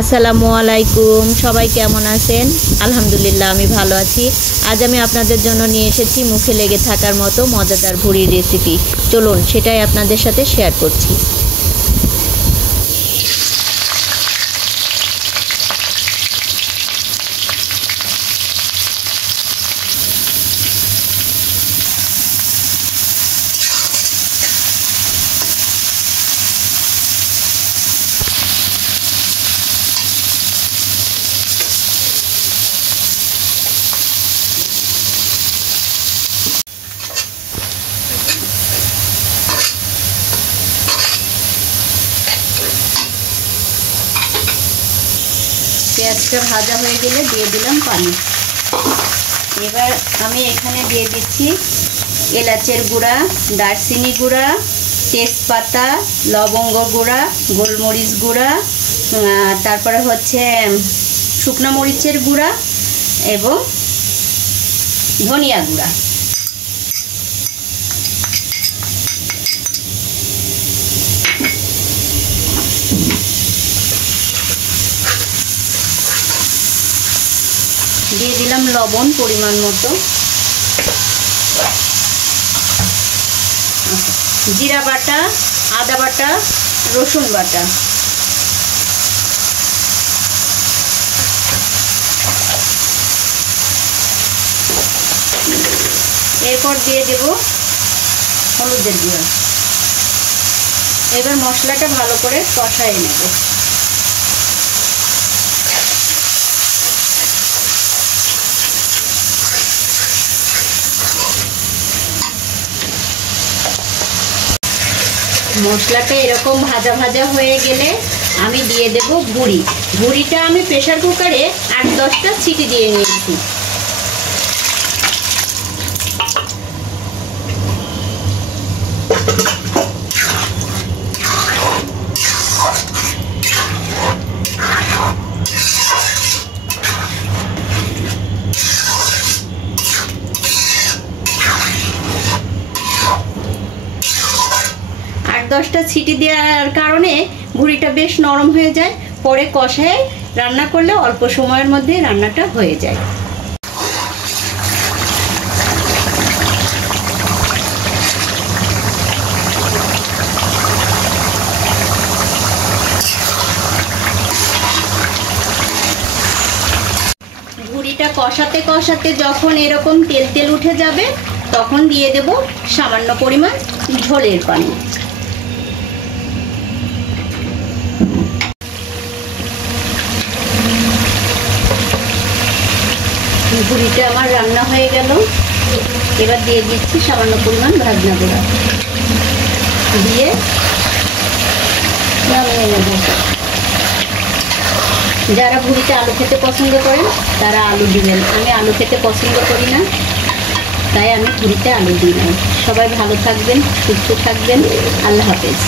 আসসালামু আলাইকুম, সবাই কেমন আছেন? আলহামদুলিল্লাহ আমি ভালো আছি। আজ আমি আপনাদের জন্য নিয়ে এসেছি মুখে লেগে থাকার মতো মজাদার ভুড়ির রেসিপি। চলুন সেটাই আপনাদের সাথে শেয়ার করছি। পেঁয়াজটা ভাজা হয়ে গেলে দিয়ে দিলাম পানি। এবার আমি এখানে দিয়ে দিচ্ছি এলাচের গুঁড়া, দারচিনি গুঁড়া, তেজপাতা, লবঙ্গ গুঁড়া, গোলমরিচ গুঁড়া, তারপরে হচ্ছে শুকনো মরিচের গুঁড়া এবং ধনিয়া গুঁড়া। দিয়ে দিলাম লবণ পরিমাণ মতো, জিরা বাটা, আদা বাটা, রসুন বাটা। এরপর দিয়ে দেব হলুদের গুঁড়া। এবার মশলাটা ভালো করে কষায় নেব। মশলাটা এরকম ভাজা ভাজা হয়ে গেলে আমি দিয়ে দেব ভুড়ি। ভুড়িটা আমি প্রেসার কুকারে 8-10টা সিটি দিয়ে নিয়েছি। দশটা সিটি দেওয়ার কারণে ভুড়িটা বেশ নরম হয়ে যায়। পরে কষায় রান্না করলে অল্প সময়ের মধ্যে রান্নাটা হয়ে যায়। ভুড়িটা কষাতে কষাতে যখন এরকম তেল তেল উঠে যাবে তখন দিয়ে দেব সামান্য পরিমাণ ঝোলের পানি। ভুড়িটা আমার রান্না হয়ে গেল। এবার দিয়ে দিচ্ছি সামান্য পরিমাণ ভাজনা গুঁড়া, দিয়ে নামিয়ে নেব। যারা ভুড়িতে আলু খেতে পছন্দ করেন তারা আলু দিবেন। আমি আলু খেতে পছন্দ করি না, তাই আমি ভুড়িতে আলু দিই না। সবাই ভালো থাকবেন, সুস্থ থাকবেন। আল্লাহ হাফেজ।